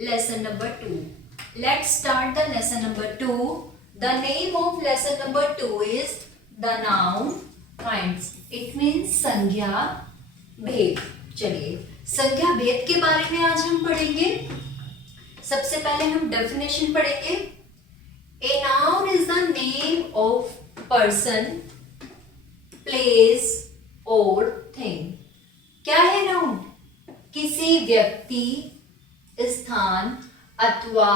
lesson number 2. Let's start the lesson number 2. The name of lesson number 2 is the noun kinds. It means संज्ञा भेद. चलिए संज्ञा भेद के बारे में आज हम पढ़ेंगे. सबसे पहले हम डेफिनेशन पढ़ेंगे. A noun is the name of person, place or thing. क्या है नाउन? किसी व्यक्ति, स्थान अथवा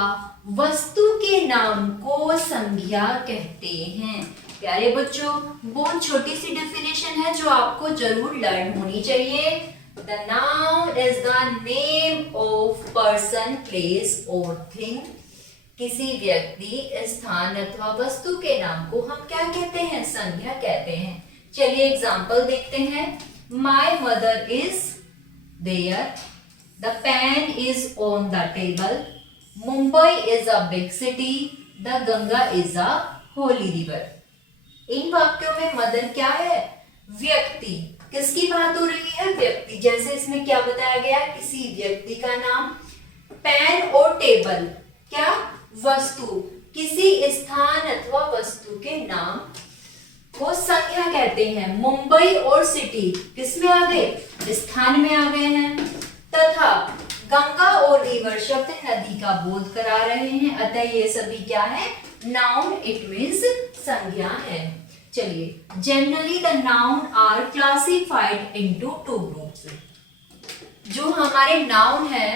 वस्तु के नाम को संज्ञा कहते हैं. प्यारे बच्चों, बहुत छोटी सी डेफिनेशन है जो आपको जरूर लर्न होनी चाहिए. The noun is the name of person, place or thing. किसी व्यक्ति, स्थान अथवा वस्तु के नाम को हम क्या कहते हैं? संज्ञा कहते हैं. चलिए एग्जाम्पल देखते हैं. My mother is there. The pen is on the table. Mumbai is a big city. The Ganga is a holy river. इन वाक्यों में मदर क्या है? व्यक्ति. किसकी बात हो रही है? व्यक्ति. जैसे इसमें क्या बताया गया? किसी व्यक्ति का नाम. पेन और टेबल क्या? वस्तु. किसी स्थान अथवा वस्तु के नाम को संज्ञा कहते हैं. मुंबई और सिटी किसमें आ गए? स्थान में आ गए हैं. तथा गंगा और रिवर शब्द नदी का बोध करा रहे हैं. अतः ये सभी क्या है? नाउन. इट मीन्स संज्ञा है. चलिए generally the noun are classified into two groups. जो हमारे नाउन है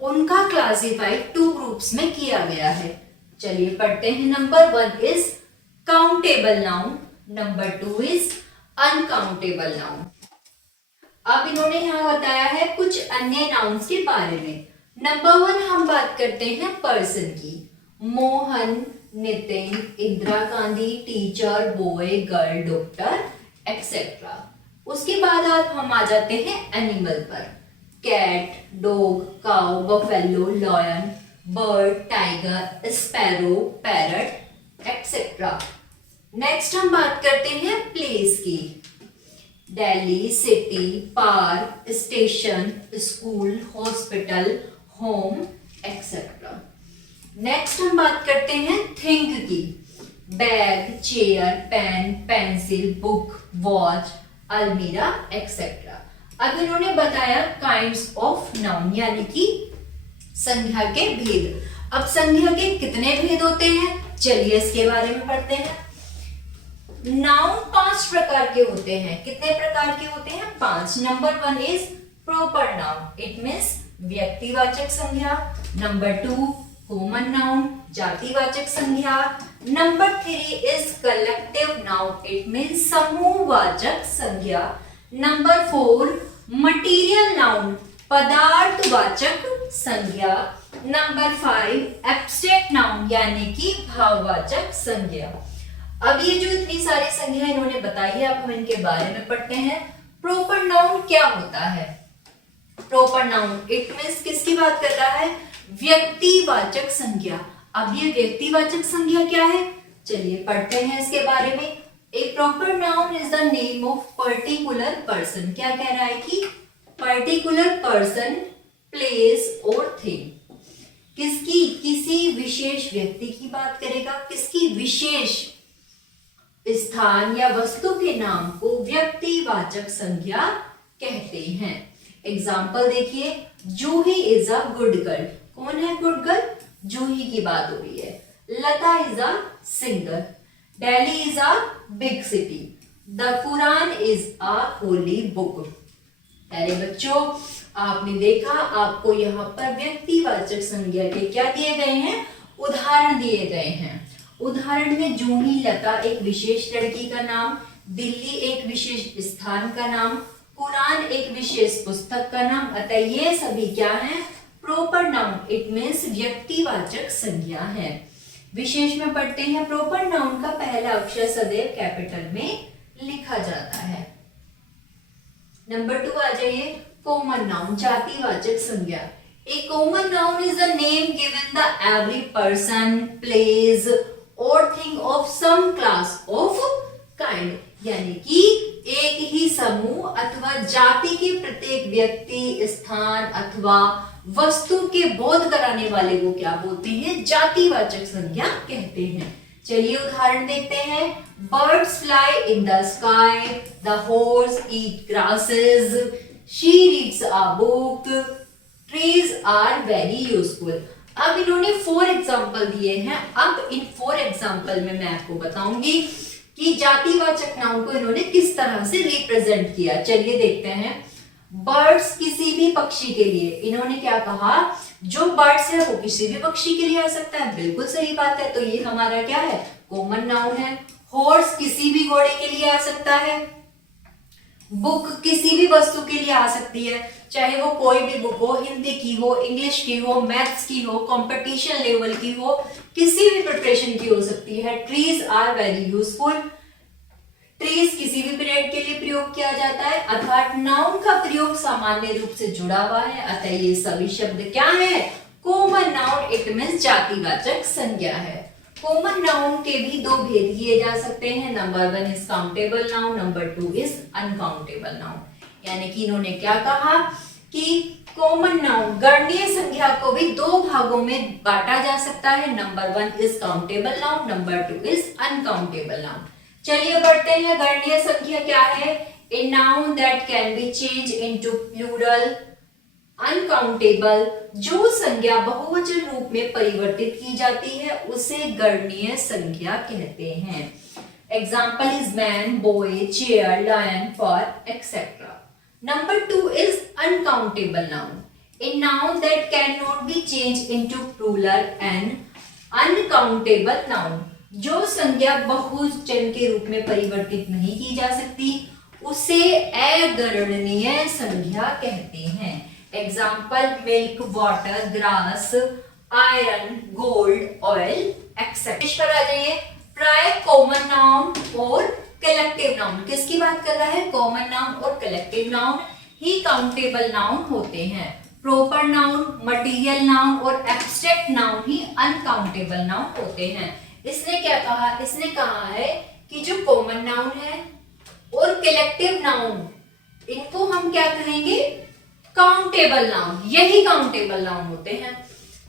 उनका क्लासिफाइड टू ग्रुप्स में किया गया है. चलिए पढ़ते हैं. Number 1 is countable noun. Number 2 is uncountable noun. अब इन्होंने यहाँ बताया है कुछ अन्य नाउन्स के बारे में. नंबर 1 हम बात करते हैं पर्सन की. Mohan, Nitin, Indira Gandhi, teacher, boy, girl, doctor etcetera. उसके बाद अब हम आ जाते हैं एनिमल पर. Cat, dog, cow, buffalo, lion, bird, tiger, sparrow, parrot etcetera. Next हम बात करते हैं प्लेस की. Delhi, city, park, station, school, hospital, home etcetera. Next हम बात करते हैं थिंग की. Bag, chair, pen, pencil, book, watch, अलमीरा एक्सेट्रा. अब इन्होंने बताया काइंड्स ऑफ नाउन यानी कि संज्ञा के भेद. अब संज्ञा के कितने भेद होते हैं? चलिए इसके बारे में पढ़ते हैं. नाउन 5 प्रकार के होते हैं. कितने प्रकार के होते हैं? 5. Number 1 is proper noun. It means व्यक्तिवाचक संज्ञा. नंबर 2 कॉमन नाउन, जातिवाचक संज्ञा. Number 3 is collective noun. It means समूहवाचक संज्ञा. नंबर 4 मटीरियल नाउन, पदार्थवाचक संज्ञा. नंबर 5 एब्स्ट्रैक्ट नाउन यानी कि भाववाचक संज्ञा. अब ये जो इतनी सारी संज्ञा इन्होंने बताई है, अब हम इनके बारे में पढ़ते हैं. प्रॉपर नाउन क्या होता है? प्रॉपर नाउन इट मीन्स किसकी बात कर रहा है? व्यक्तिवाचक संज्ञा. अब ये व्यक्तिवाचक संज्ञा क्या है? चलिए पढ़ते हैं इसके बारे में. A proper noun is the name of particular person. क्या कह रहा है कि पर्टिकुलर पर्सन, प्लेस और थिंग. किसकी? किसी विशेष व्यक्ति की बात करेगा. किसकी? विशेष स्थान या वस्तु के नाम को व्यक्तिवाचक संज्ञा कहते हैं. एग्जाम्पल देखिए. जूही इज अ गुड गर्ल. कौन है गुड गर्ल? जूही की बात हो रही है. Lata is a singer. Delhi is a big city. The Quran is a holy book. अरे बच्चों, आपने देखा आपको यहाँ पर व्यक्तिवाचक संज्ञा के क्या दिए गए हैं? उदाहरण दिए गए हैं. उदाहरण में जूही, लता एक विशेष लड़की का नाम, दिल्ली एक विशेष स्थान का नाम, कुरान एक विशेष पुस्तक का नाम. अतः ये सभी क्या हैं? Proper noun. इट मीन्स व्यक्तिवाचक संज्ञा है. विशेष में पढ़ते हैं. प्रॉपर नाउन का पहला अक्षर सदैव कैपिटल में लिखा जाता है. नंबर 2 आ जाइए. कॉमन नाउन, जातिवाचक संज्ञा. A common noun is the name given the every person, place or thing of some class of kind. यानी कि एक ही समूह अथवा जाति के प्रत्येक व्यक्ति, स्थान अथवा वस्तु के बोध कराने वाले को क्या बोलते हैं? जातिवाचक संज्ञा कहते हैं। चलिए उदाहरण देखते हैं। Birds fly in the sky, the horse eat grasses, she reads a book, trees are very useful. अब इन्होंने 4 एग्जाम्पल दिए हैं। अब इन 4 एग्जाम्पल में मैं आपको बताऊंगी कि जातिवाचक नाउन को इन्होंने किस तरह से रिप्रेजेंट किया। चलिए देखते हैं। बर्ड्स किसी भी पक्षी के लिए, इन्होंने क्या कहा? जो बर्ड्स है वो किसी भी पक्षी के लिए आ सकता है। बिल्कुल सही बात है, तो ये हमारा क्या है? कॉमन नाउन है। हॉर्स किसी भी घोड़े के लिए आ सकता है। बुक किसी भी वस्तु के लिए आ सकती है, चाहे वो कोई भी बुक हो, हिंदी की हो, इंग्लिश की हो, मैथ्स की हो, कंपटीशन लेवल की हो, किसी भी प्रिपरेशन की हो सकती है। Trees are very useful, trees किसी भी पीरियड के लिए प्रयोग किया जाता है। अर्थात नाउन का प्रयोग सामान्य रूप से जुड़ा हुआ है, अतः ये सभी शब्द क्या है? Common noun. इट मीन्स जातिवाचक संज्ञा है। कॉमन नाउन के भी 2 भेद किए जा सकते हैं। Number 1 is countable noun, number 2 is uncountable noun. यानी कि इन्होंने क्या कहा कि कॉमन नाउन गणनीय संज्ञा को भी 2 भागों में बांटा जा सकता है। Number 1 is countable noun, number 2 is uncountable noun. चलिए बढ़ते हैं। गणनीय संख्या क्या है? A noun that can be change into plural. Uncountable, जो संज्ञा बहुवचन रूप में परिवर्तित की जाती है उसे गणनीय संज्ञा कहते हैं। Example is man, boy, chair, lion, for etcetera. Number 2 is uncountable noun, a noun that can not be change into plural and uncountable noun, जो संज्ञा बहुवचन के रूप में परिवर्तित नहीं की जा सकती उसे अगणनीय संज्ञा कहते हैं। Example milk, water, grass, iron, gold, oil, etcetera. इस पर आ जाइए। प्राय कॉमन नाउन और कलेक्टिव नाउन, किसकी बात कर रहा है? कॉमन नाउन और कलेक्टिव नाउन ही काउंटेबल नाउन होते हैं। प्रॉपर नाउन, मटीरियल नाउन और एब्स्ट्रैक्ट नाउन ही अनकाउंटेबल नाउन होते हैं। इसने क्या कहा? इसने कहा है कि जो कॉमन नाउन है और कलेक्टिव नाउन, इनको हम क्या कहेंगे? Countable noun. यही काउंटेबल नाउन होते हैं।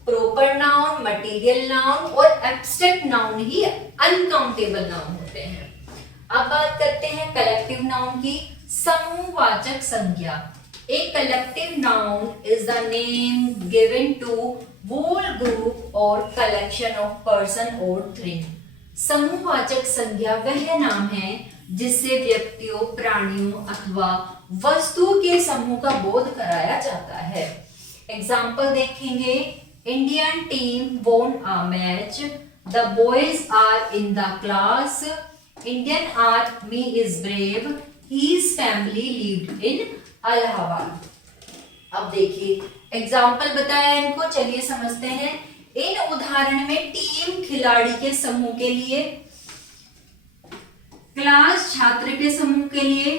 प्रॉपर नाउन, मटीरियल नाउन और एब्स्ट्रैक्ट नाउन ही अनकाउंटेबल नाउन होते हैं। अब बात करते हैं कलेक्टिव नाउन की। समूहवाचक संज्ञा। A collective noun is the name given to whole group or collection of person or thing. समूहवाचक संज्ञा वह नाम है जिससे व्यक्तियों, प्राणियों अथवा वस्तुओं के समूह का बोध कराया जाता है। एग्जाम्पल देखेंगे। Indian team won a match. The boys are in the class. Indian army is brave. His family lived in Allahabad. अब देखिए एग्जाम्पल बताया इनको, चलिए समझते हैं। इन उदाहरण में टीम खिलाड़ी के समूह के लिए, क्लास छात्र के समूह के लिए,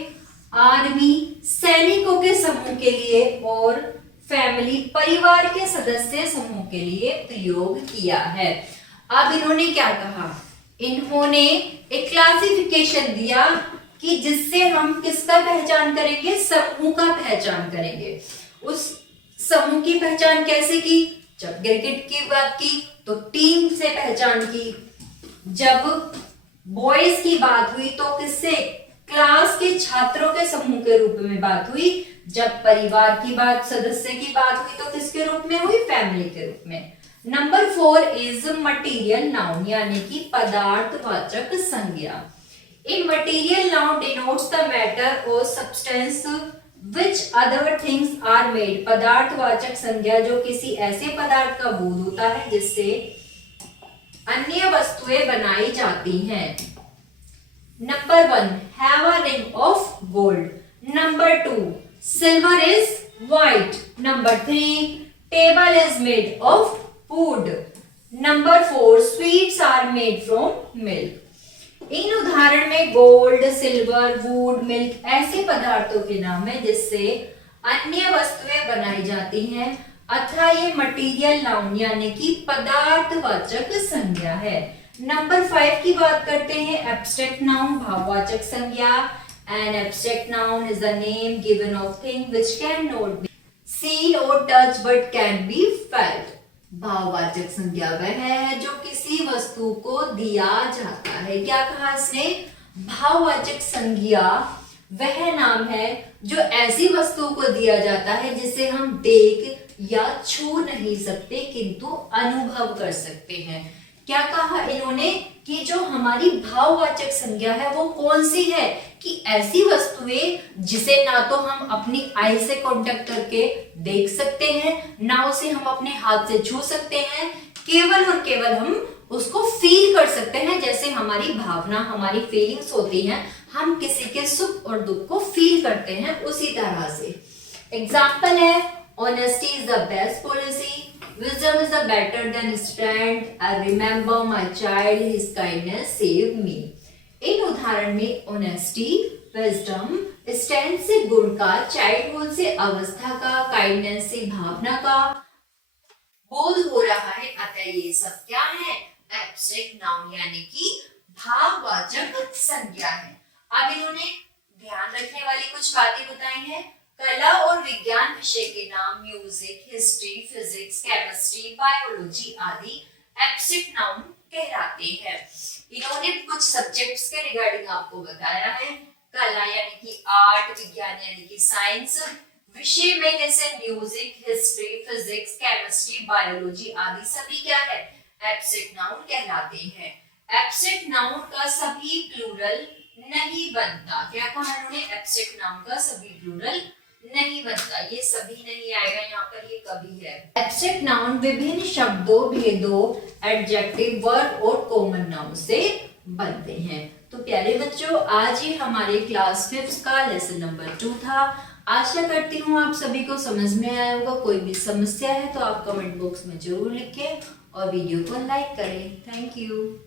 आर्मी सैनिकों के समूह के लिए और फैमिली परिवार के सदस्य समूह के लिए प्रयोग किया है। अब इन्होंने क्या कहा? इन्होंने एक क्लासिफिकेशन दिया कि जिससे हम किसका पहचान करेंगे? समूह का पहचान करेंगे। उस समूह की पहचान कैसे की? जब क्रिकेट की बात की तो टीम से पहचान की, जब बॉयज की बात हुई तो किससे? क्लास के छात्रों के समूह के रूप में बात हुई, जब परिवार की बात, सदस्य की बात हुई तो किसके रूप में हुई? फैमिली के रूप में। नंबर 4 इज मटीरियल नाउन, यानी कि पदार्थवाचक संज्ञा। In material noun denotes the matter or substance which other things are made. पदार्थवाचक संज्ञा जो किसी ऐसे पदार्थ का बोध होता है जिससे अन्य वस्तुएं बनाई जाती हैं। Number 1 have a ring of gold. Number 2 silver is white. Number 3 table is made of wood. Number 4 sweets are made from milk. इन उदाहरण में गोल्ड, सिल्वर, वुड, मिल्क ऐसे पदार्थों के नाम है जिससे अन्य वस्तुएं बनाई जाती हैं, अतः ये मटीरियल नाउन यानी कि पदार्थवाचक संज्ञा है। नंबर 5 की बात करते हैं, एब्स्ट्रैक्ट नाउन, भाववाचक संज्ञा। An abstract noun is the name given of thing which can not be seen or touch but can be felt. भाववाचक संज्ञा वह है जो किसी वस्तु को दिया जाता है। क्या कहा इसने? भाववाचक संज्ञा वह नाम है जो ऐसी वस्तु को दिया जाता है जिसे हम देख या छू नहीं सकते किंतु अनुभव कर सकते हैं। क्या कहा इन्होंने कि जो हमारी भाववाचक संज्ञा है वो कौन सी है? कि ऐसी वस्तुएं जिसे ना तो हम अपनी आई से कांटेक्ट करके देख सकते हैं, ना उसे हम अपने हाथ से छू सकते हैं, केवल और केवल हम उसको फील कर सकते हैं। जैसे हमारी भावना, हमारी फीलिंग्स होती हैं, हम किसी के सुख और दुख को फील करते हैं, उसी तरह से। एग्जाम्पल है, honesty is the best policy, wisdom is the better than strength, I remember my child, his kindness saved me। इन उदाहरण में ऑनेस्टी, विजडम, स्ट्रेंथ से गुण का, चाइल्डहुड से अवस्था का, काइंडनेस से भावना का बोध हो रहा है। अतः ये सब क्या है? एब्स्ट्रैक्ट नाउन यानी कि भाववाचक संज्ञा है। अब इन्होंने ध्यान रखने वाली कुछ बातें बताई हैं। कला और विज्ञान विषय के नाम music, history, physics, chemistry, biology आदि एब्स्ट्रैक्ट नाउन कहलाते हैं। इन्होंने कुछ सब्जेक्ट्स के रिगार्डिंग आपको बताया है। कला यानी कि आर्ट, विज्ञान यानी कि साइंस, विषय में जैसे music, history, physics, chemistry, biology आदि सभी क्या है? एब्स्ट्रैक्ट नाउन कहलाते हैं। एब्स्ट्रैक्ट नाउन का सभी प्लूरल नहीं बनता। क्या कहा इन्होंने? एब्स्ट्रैक्ट नाउन का सभी प्लूरल नहीं बनता। ये सभी नहीं आएगा यहाँ पर, ये कभी है। एब्स्ट्रैक्ट नाउन विभिन्न शब्दों, भेदों, एडजेक्टिव, वर्ब और कॉमन नाउन से बनते हैं। तो प्यारे बच्चों, आज ये हमारे क्लास 5 का लेसन नंबर 2 था। आशा करती हूँ आप सभी को समझ में आया होगा। कोई भी समस्या है तो आप कमेंट बॉक्स में जरूर लिखें और वीडियो को लाइक करें। Thank you.